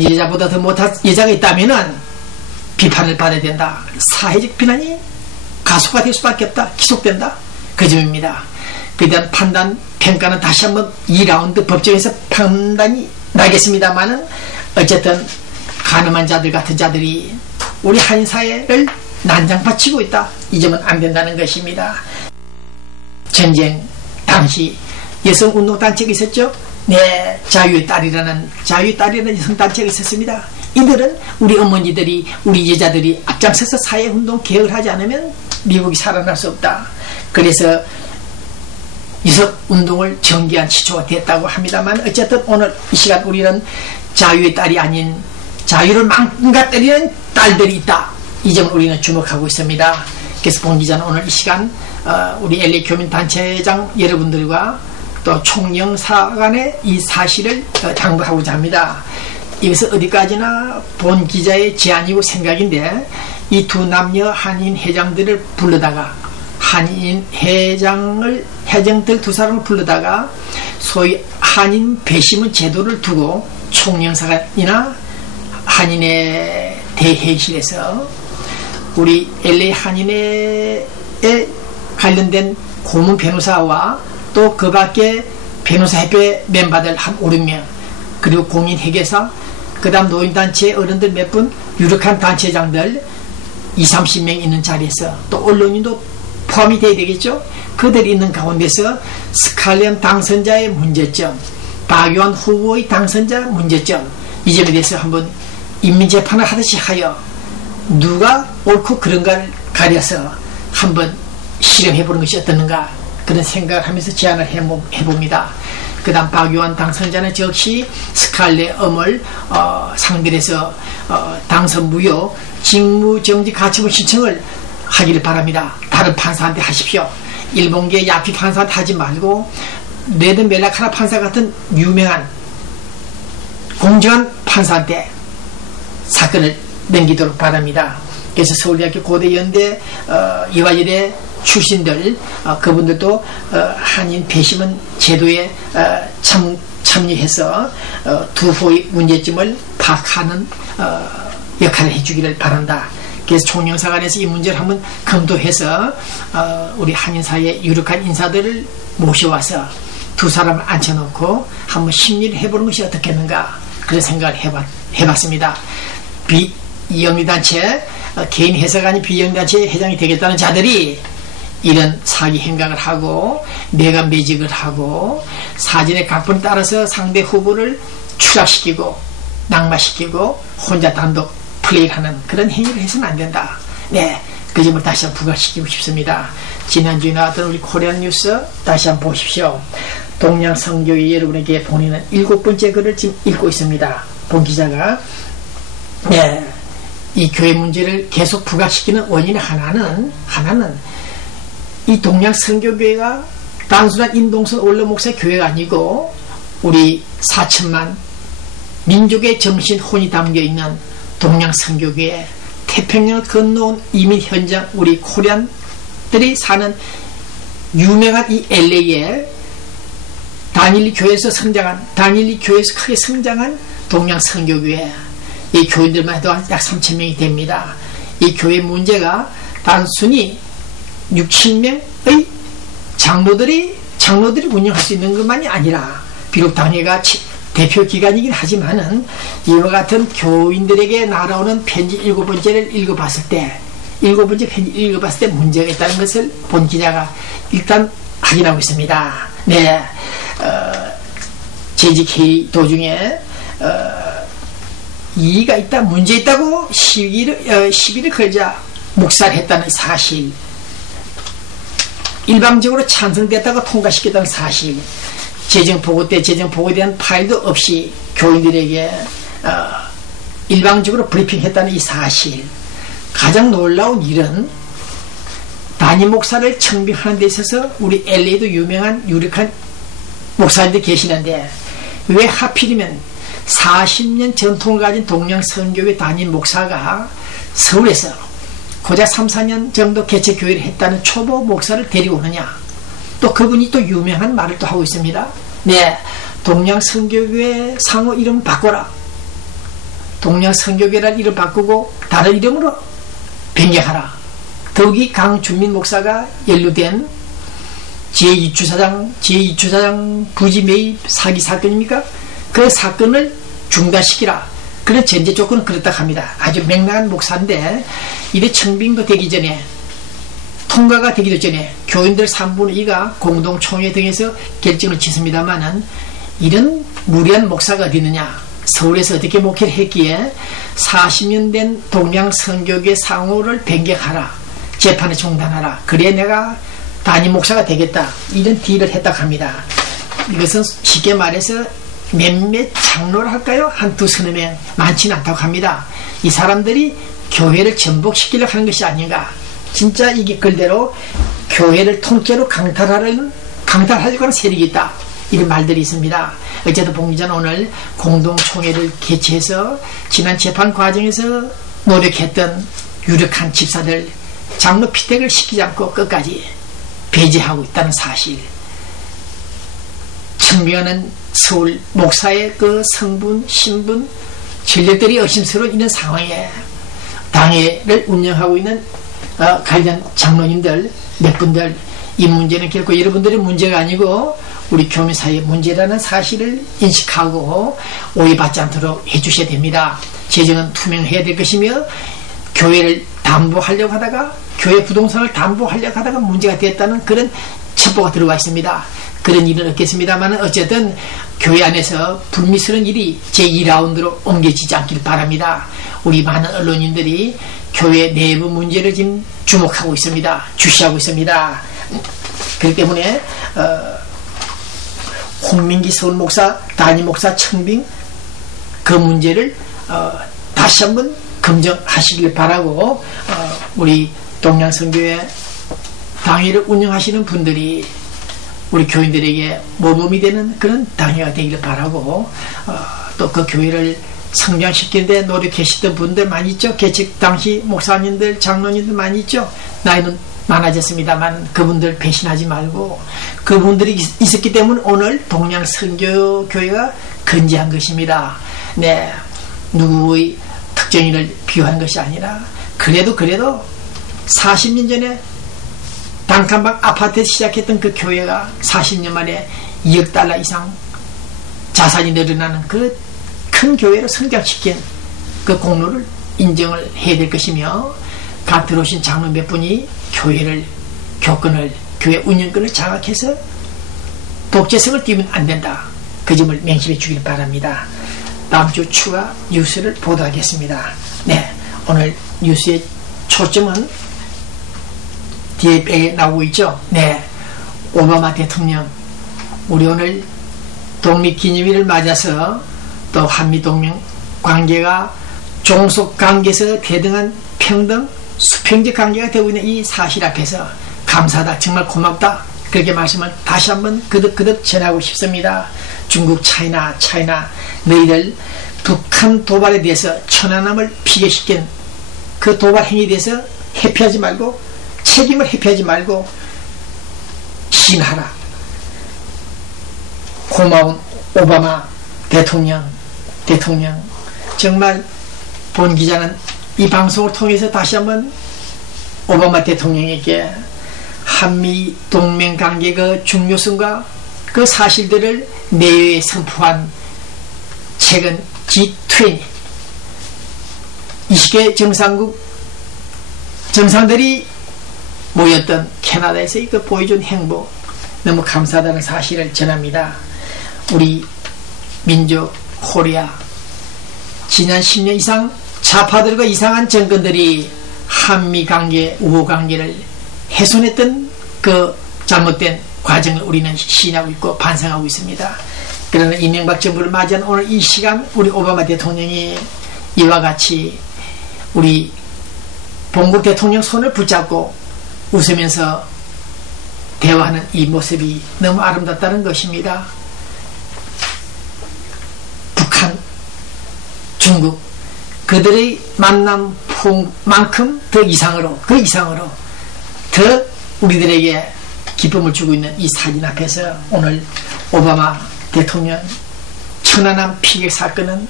여자보다 더 못한 여자가 있다면은 비판을 받아야 된다. 사회적 비난이 가속화 될 수밖에 없다. 기속된다. 그 점입니다. 그에 대한 판단, 평가는 다시 한번 2라운드 법정에서 판단이 나겠습니다만은 어쨌든 가늠한 자들 같은 자들이 우리 한인 사회를 난장판치고 있다. 이 점은 안 된다는 것입니다. 전쟁 당시 여성운동단체가 있었죠. 네, 자유의 딸이라는 여성단체가 있었습니다. 이들은 우리 어머니들이, 우리 여자들이 앞장서서 사회운동 개혁을 하지 않으면 미국이 살아날 수 없다. 그래서 여성운동을 전개한 시초가 됐다고 합니다만 어쨌든 오늘 이 시간 우리는 자유의 딸이 아닌 자유를 망가뜨리는 딸들이 있다. 이 점을 우리는 주목하고 있습니다. 그래서 본 기자는 오늘 이 시간 우리 LA 교민단체장 여러분들과 또 총영사관의 이 사실을 당부하고자 합니다. 이것은 어디까지나 본 기자의 제안이고 생각인데 이 두 남녀 한인 회장들을 불러다가 한인 회장들 두 사람을 불러다가 소위 한인 배심원 제도를 두고 총영사관이나 한인의 대회의실에서 우리 LA 한인회에 관련된 고문 변호사와 또 그 밖에 변호사협회 멤버들 한 5, 6명 그리고 공인회계사 그 다음 노인단체 어른들 몇 분 유력한 단체장들 20, 30명 있는 자리에서 또 언론인도 포함이 돼야 되겠죠. 그들이 있는 가운데서 스칼렘 당선자의 문제점, 박유한 후보의 당선자 문제점 이 점에 대해서 한번 인민재판을 하듯이 하여 누가 옳고 그른가를 가려서 한번 실험해보는 것이 어떻는가 그런 생각을 하면서 제안을 해봅니다. 그 다음 박유한 당선자는 즉시 스칼렛 엄을 상대로 해서 당선 무효 직무정지 가처분 신청을 하기를 바랍니다. 다른 판사한테 하십시오. 일본계 야피 판사한테 하지 말고 레드 멜라카나 판사 같은 유명한 공정한 판사한테 사건을 넘기도록 바랍니다. 그래서 서울대학교 고대연대 이화여대 출신들 그분들도 한인 배심원 제도에 참여해서 두 후의 문제점을 파악하는 역할을 해주기를 바란다. 그래서 총영사관에서 이 문제를 한번 검토해서 우리 한인사회의 유력한 인사들을 모셔와서 두 사람을 앉혀놓고 한번 심리를 해보는 것이 어떻겠는가 그런 생각을 해봤습니다. 비영리단체 개인 회사가 아닌 비영리단체 회장이 되겠다는 자들이 이런 사기 행각을 하고 내각 매직을 하고 사진의 각본에 따라서 상대 후보를 추락시키고 낙마시키고 혼자 단독 플레이하는 그런 행위를 해서는 안 된다. 네, 그 점을 다시 한번 부각시키고 싶습니다. 지난주에 나왔던 우리 코리안 뉴스 다시 한번 보십시오. 동양성교회 여러분에게 보내는 7번째 글을 지금 읽고 있습니다. 본 기자가 네, 이 교회 문제를 계속 부각시키는 원인의 하나는 이 동양성교교회가 단순한 임동선 원로 목사의 교회가 아니고 우리 4천만 민족의 정신 혼이 담겨있는 동양성교교회 태평양을 건너온 이민 현장 우리 코리안들이 사는 유명한 이 LA에 다닐리 교회에서 크게 성장한 동양성교교회 이 교인들만 해도 약 3,000명이 됩니다. 이 교회 문제가 단순히 6, 7명의 장로들이 운영할 수 있는 것만이 아니라 비록 당회가 대표 기관이긴 하지만은 이와 같은 교인들에게 날아오는 편지 7번째를 읽어봤을 때 7번째 편지 읽어봤을 때 문제가 있다는 것을 본 기자가 일단 확인하고 있습니다. 네, 재직회의 도중에 이의가 있다, 문제 있다고 시비를 걸자 묵살했다는 사실, 일방적으로 찬성됐다고 통과시켰다는 사실, 재정보고 때 재정보고에 대한 파일도 없이 교인들에게 일방적으로 브리핑했다는 이 사실, 가장 놀라운 일은 단임 목사를 청빙하는 데 있어서 우리 LA도 유명한 유력한 목사님들이 계시는데 왜 하필이면 40년 전통을 가진 동양선교회 단임 목사가 서울에서 고작 3, 4년 정도 개척 교회를 했다는 초보 목사를 데리고 오느냐. 또 그분이 또 유명한 말을 또 하고 있습니다. 네, 동양선교회 상호 이름 바꿔라. 동양 선교회라는 이름 바꾸고 다른 이름으로 변경하라. 더욱이 강준민 목사가 연루된 제2주차장 부지 매입 사기 사건입니까? 그 사건을 중단시키라. 그런 전제 조건은 그렇다 합니다. 아주 명랑한 목사인데 이래 청빙도 되기 전에 통과가 되기도 전에 교인들 3분의 2가 공동총회 등에서 결정을 짓습니다만은 이런 무리한 목사가 어디 있느냐. 서울에서 어떻게 목회를 했기에 40년 된 동양선교회 상호를 변경하라. 재판을 중단하라. 그래야 내가 담임 목사가 되겠다. 이런 딜을 했다 합니다. 이것은 쉽게 말해서 몇몇 장로를 할까요? 한두 서너 명 많지는 않다고 합니다. 이 사람들이 교회를 전복시키려고 하는 것이 아닌가. 진짜 이게 글대로 교회를 통째로 강탈하려고 하는 세력이 있다. 이런 말들이 있습니다. 어쨌든 봉기자는 오늘 공동총회를 개최해서 지난 재판 과정에서 노력했던 유력한 집사들 장로 피택을 시키지 않고 끝까지 배제하고 있다는 사실. 청명하는 서울 목사의 그 성분, 신분, 전력들이 의심스러운 이런 상황에 당회를 운영하고 있는 관련 장로님들 몇 분들 이 문제는 결코 여러분들의 문제가 아니고 우리 교민 사이의 문제라는 사실을 인식하고 오해받지 않도록 해주셔야 됩니다. 재정은 투명해야 될 것이며 교회를 담보하려고 하다가 교회 부동산을 담보하려고 하다가 문제가 됐다는 그런 첩보가 들어와 있습니다. 그런 일은 없겠습니다만 어쨌든 교회 안에서 불미스러운 일이 제2라운드로 옮겨지지 않길 바랍니다. 우리 많은 언론인들이 교회 내부 문제를 지금 주목하고 있습니다. 주시하고 있습니다. 그렇기 때문에 홍민기 서울 목사, 담임 목사 청빙 그 문제를 다시 한번 검증하시길 바라고 우리 동양선교회 당회를 운영하시는 분들이 우리 교인들에게 모범이 되는 그런 당회가 되기를 바라고 또 그 교회를 성장시키는 데 노력하시던 분들 많이 있죠. 개척 당시 목사님들 장로님들 많이 있죠. 나이는 많아졌습니다만 그분들 배신하지 말고 그분들이 있었기 때문에 오늘 동양선교교회가 건재한 것입니다. 네, 누구의 특정인을 비유하는 것이 아니라 그래도 40년 전에 단칸방 아파트에서 시작했던 그 교회가 40년 만에 2억 달러 이상 자산이 늘어나는 그 큰 교회로 성장시킨 그 공로를 인정을 해야 될 것이며 각 들어오신 장로 몇 분이 교회를 교권을 교회 운영권을 장악해서 독재성을 띄우면 안 된다. 그 점을 명심해 주길 바랍니다. 다음 주 추가 뉴스를 보도하겠습니다. 네, 오늘 뉴스의 초점은 뒤에 나오고 있죠. 네, 오바마 대통령 우리 오늘 독립기념일을 맞아서 또 한미동맹 관계가 종속관계에서 대등한 평등 수평적 관계가 되고 있는 이 사실 앞에서 감사하다 정말 고맙다 그렇게 말씀을 다시 한번 그득그득 전하고 싶습니다. 중국 차이나 너희들 북한 도발에 대해서 천안함을 피격시킨 그 도발 행위에 대해서 회피하지 말고 책임을 회피하지 말고 시인하라. 고마운 오바마 대통령 정말 본 기자는 이 방송을 통해서 다시 한번 오바마 대통령에게 한미 동맹 관계 그 중요성과 그 사실들을 내외에 선포한 최근 G20 20개 정상들이 모였던 캐나다에서 그 보여준 행보 너무 감사하다는 사실을 전합니다. 우리 민족 코리아 지난 10년 이상 좌파들과 이상한 정권들이 한미관계 우호관계를 훼손했던 그 잘못된 과정을 우리는 시인하고 있고 반성하고 있습니다. 그러나 이명박 정부를 맞이한 오늘 이 시간 우리 오바마 대통령이 이와 같이 우리 본국 대통령 손을 붙잡고 웃으면서 대화하는 이 모습이 너무 아름답다는 것입니다. 북한, 중국 그들의 만남만큼 더 이상으로 더 우리들에게 기쁨을 주고 있는 이 사진 앞에서 오늘 오바마 대통령 천안함 피격 사건은